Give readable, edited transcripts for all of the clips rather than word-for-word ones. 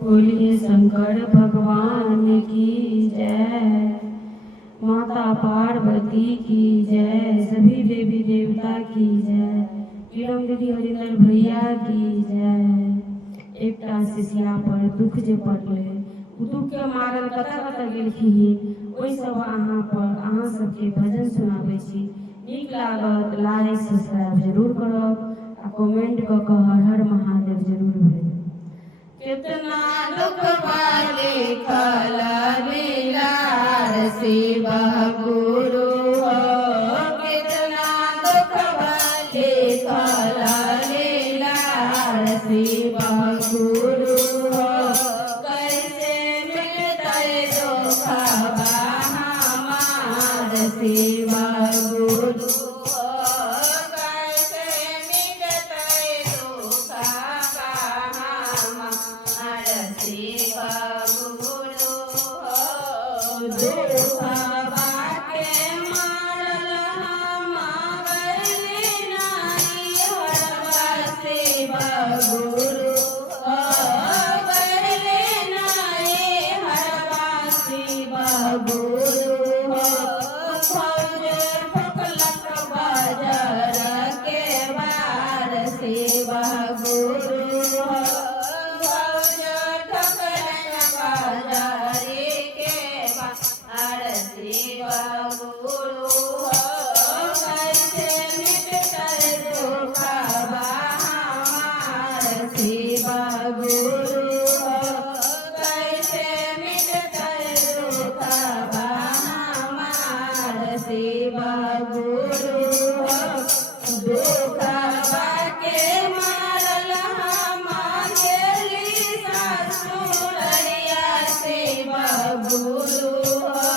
बोलिए शंकर भगवान की जय, माता पार्वती की जय, सभी देवी देवता की जय, किरण दीदी हरिंदर भैया की जय। एकटा शिष्या पर दुख जे पड़ले उ दुख के मारल कतऽ कतऽ गेलखिन, ओहि सब अहाँ सबके भजन सुनाबै छी। नीक लागत लाइक सब्सक्राइब जरूर करब आ कमेंट कऽ कऽ हर हर महादेव जरूर भेजब। कितना दुख वाले लीलार शिव गुरु हो, कितना दुख वाले लीलार शिव गुरु हो। कैसे मिटते दुख हमार शिव गुरु हो, कैसे मिटते दुख शिव गुरु हो। दुख बाके मारल हम गइली नाई हरवा शिव गुरु हो, गइली नाई हरवा शिव गुरु हो। फौज ठोकलक बाजार के वार शिव गुरु हो, शिव गुरु हो। कैसे मिटते दुख हमार शिव गुरु हो, कैसे मिटते दुख हमार शिव गुरु हो। दुख बाके मारल हम गेली ससुररिया शिव गुरु हो,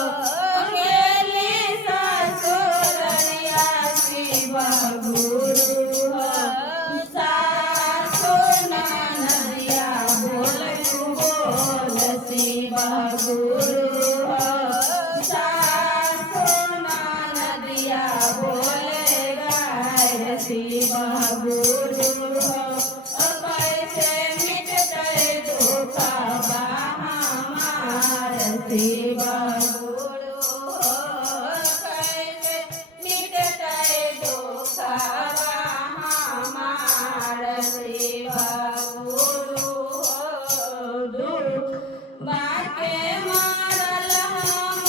गेली ससुररिया शिव गुरु हो। सासु ननदिया बोल शिव गुरु हो, सासु ननदिया बोले गाय शिव गुरु हो। कैसे मिटते दुख हमार शिव गुरु हो, कैसे मिटते दुख हमार शिव गुरु हो। दुख बाके मारल हम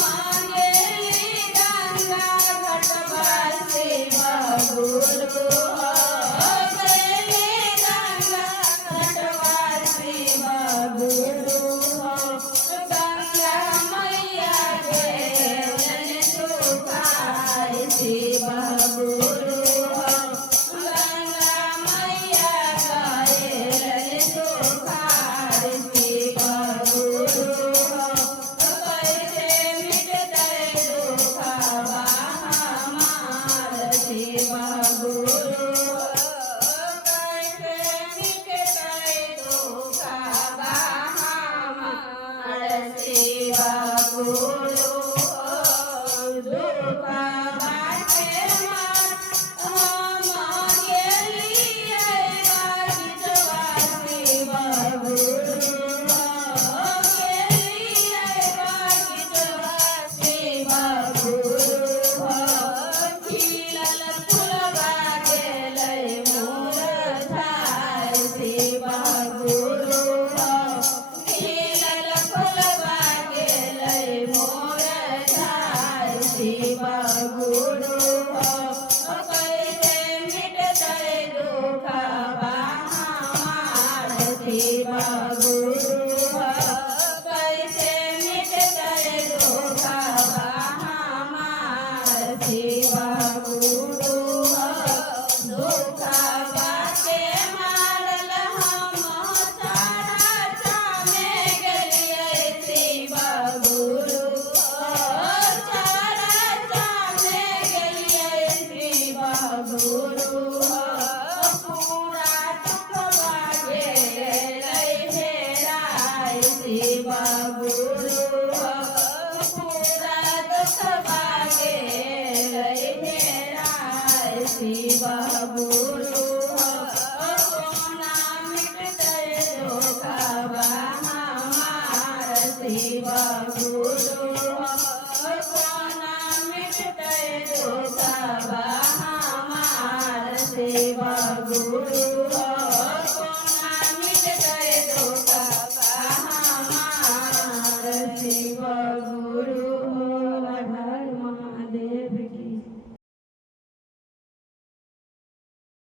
गेली गंगा घटवा शिव गुरु हो, गेली गंगा घटवा शिव गुरु हो। गंगा मैया गेलन सुखाय शिव गुरु हो, गंगा मैया गेलन सुखाय शिव गुरु हो। कैसे मिटते दुख हमार शिव गुरु हो, कैसे मिटते दुख हमार शिव गुरु हो। दुख बाके हम गेली गीतवा शिव गुरु हो, गेली गीतवा शिव गुरु हो। खिलल फुलवा गेलै मुरझाय शिव गुरु हो, खिलल फुलवा गेलै मुरझाय शिव गुरु हो। कैसे मिटते दुख हमार शिव गुरु हो।